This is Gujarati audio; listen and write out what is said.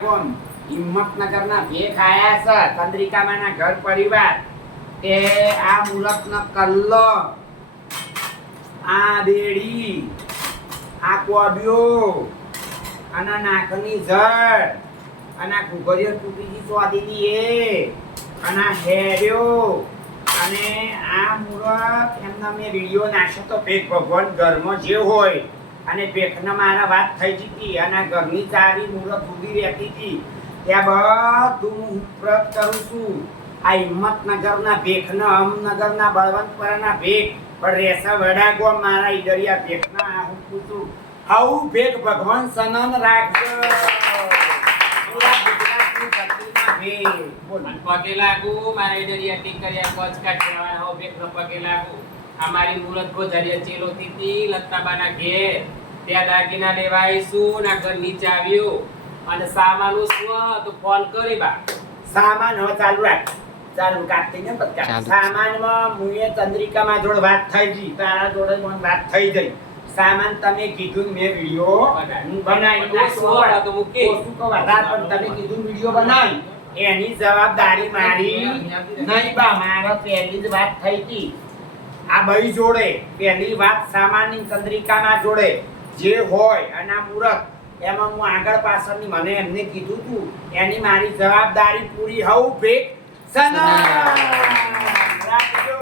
હિંમતનગરના ભેખ આયા છે ચંદ્રિકામાના ઘર પરિવાર તે આ મુહૂર્તનો કલ્લો આ બેડી આ કોબિયો આના નાકની જડ આના ઘૂઘરીઓ તૂટીજી ચોદીની એ આના હેર્યો અને આ મુહૂર્ત એમના મેં વિડીયો નાખ્યો તો ભેખ ભગવાન ઘરમાં જે હોય અને ભેખના મારા વાત થઈ જતી અને ઘરની ચાવી મુહૂર્ત ઊભી રહેતી હતી ત્યાં બધું હું વ્રત કરું છું આ હિંમતનગરના ભેખના અમનગરના બળવંતપરાના ભેખ પણ રેસા વડા ગો મારા ઈડરિયા ભેખના હું પૂછું આવું ભેખ ભગવાન સનન રાખજો પૂરા ગુજરાતની ધરતીના ભેખ બોલ પગે લાગુ મારા ઈડરિયા ટીકરિયા કોચ કાઢવાના હો ભેખ પગે લાગુ અમારી મુરત ગોજરિયા ચેલોતી હતી લત્તાબાના ઘેર ત્યાં દાગીના લેવા આવીશું ના ઘર નીચે આવ્યો અને સામાનું શું તો ફોન કરી બા સામાન હવે ચાલુ રાખ ચાલુ કાઢતી ને બધા સામાનમાં મુએ ચંદ્રિકામાં જોડે વાત થઈ ગઈ તારા જોડે મને વાત થઈ ગઈ સામાન તમે કીધું મેં વિડિયો બનાવી નાખ્યો તો મૂકી શું કહો પણ તમે કીધું વિડિયો બનાવી એની જવાબદારી મારી નહીં બા મારા પહેલી જ વાત થઈ હતી આ બઈ જોડે પહેલી વાત સામાનની ચંદ્રિકામાં જોડે જે હોય અને આ મુહૂર્ત એમાં હું આગળ પાછળની મને એમને કીધું તું એની મારી જવાબદારી પૂરી હોવું ભેખ સનન રાખજો